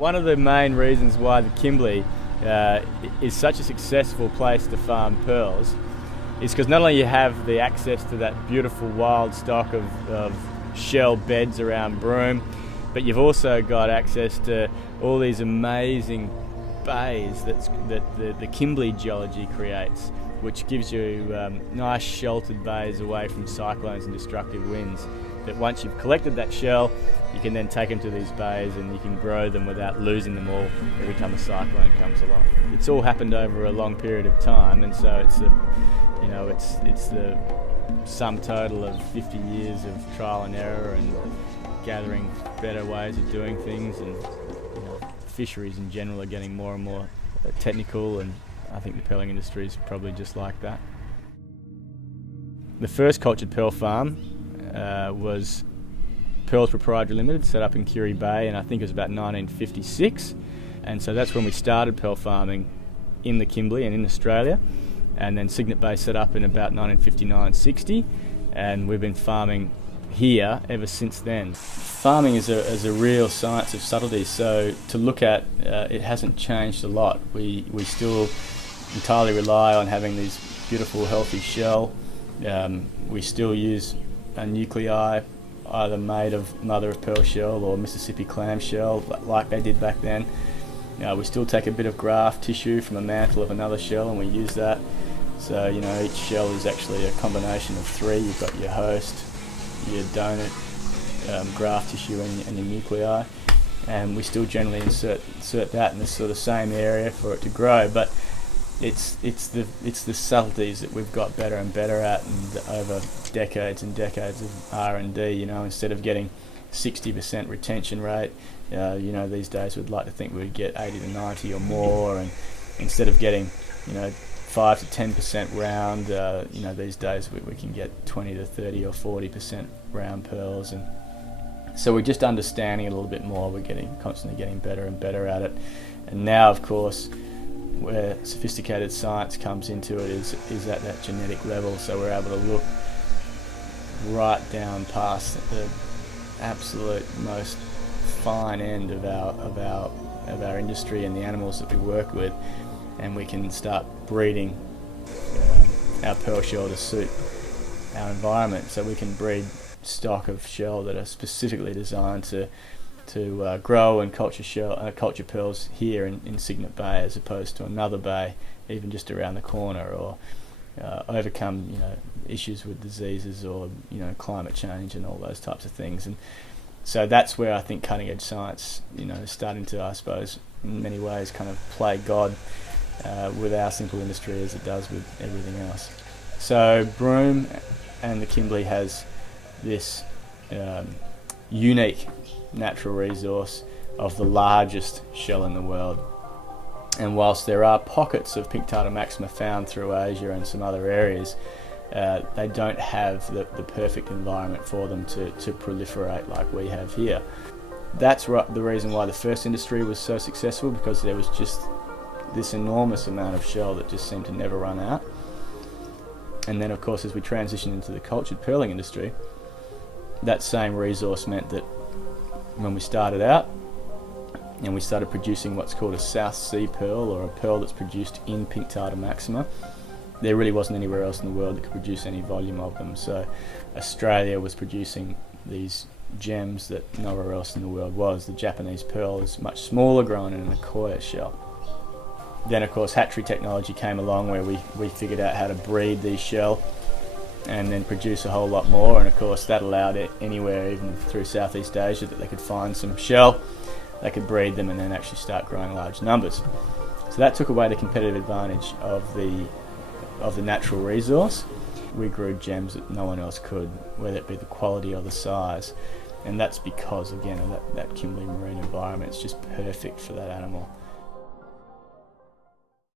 One of the main reasons why the Kimberley is such a successful place to farm pearls is because not only you have the access to that beautiful wild stock of shell beds around Broome, but you've also got access to all these amazing bays that the Kimberley geology creates, which gives you nice sheltered bays away from cyclones and destructive winds. That once you've collected that shell, you can then take them to these bays and you can grow them without losing them all every time a cyclone comes along. It's all happened over a long period of time, and so it's the sum total of 50 years of trial and error and gathering better ways of doing things, and fisheries in general are getting more and more technical, and I think the pearling industry is probably just like that. The first cultured pearl farm was Pearls Proprietary Limited, set up in Curie Bay, and I think it was about 1956, and so that's when we started pearl farming in the Kimberley and in Australia. And then Cygnet Bay set up in about 1959-60, and we've been farming here ever since then. Farming is a real science of subtlety, so to look at, it hasn't changed a lot. We still entirely rely on having these beautiful healthy shell. We still use a nuclei either made of mother of pearl shell or Mississippi clam shell like they did back then. We still take a bit of graft tissue from a mantle of another shell and we use that. So each shell is actually a combination of three. You've got your host, your donor, graft tissue and your nuclei, and we still generally insert that in this sort of same area for it to grow. But it's the subtleties that we've got better and better at, and over decades and decades of R&D. Instead of getting 60% retention rate, these days we'd like to think we'd get 80 to 90 or more, and instead of getting 5 to 10% round, these days we can get 20 to 30 or 40% round pearls, and so we're just understanding it a little bit more. We're constantly getting better and better at it, and now of course where sophisticated science comes into it is at that genetic level, so we're able to look right down past the absolute most fine end of our industry and the animals that we work with, and we can start breeding our pearl shell to suit our environment. So we can breed stock of shell that are specifically designed to grow and culture pearls here in Cygnet Bay, as opposed to another bay even just around the corner, or overcome issues with diseases or climate change and all those types of things. And so that's where I think cutting edge science is starting to, I suppose, in many ways kind of play God with our simple industry as it does with everything else. So Broome and the Kimberley has this unique natural resource of the largest shell in the world. And whilst there are pockets of Pinctada maxima found through Asia and some other areas, they don't have the perfect environment for them to proliferate like we have here. That's the reason why the first industry was so successful, because there was just this enormous amount of shell that just seemed to never run out. And then of course as we transitioned into the cultured pearling industry, that same resource meant that when we started out and we started producing what's called a South Sea pearl, or a pearl that's produced in Pinctada maxima, there really wasn't anywhere else in the world that could produce any volume of them. So Australia was producing these gems that nowhere else in the world was. The Japanese pearl is much smaller, grown in an Akoya shell. Then of course hatchery technology came along, where we figured out how to breed these shell and then produce a whole lot more, and of course that allowed it anywhere, even through Southeast Asia, that they could find some shell, they could breed them and then actually start growing large numbers. So that took away the competitive advantage of the natural resource. We grew gems that no one else could, whether it be the quality or the size, and that's because again of that Kimberley marine environment. It's just perfect for that animal.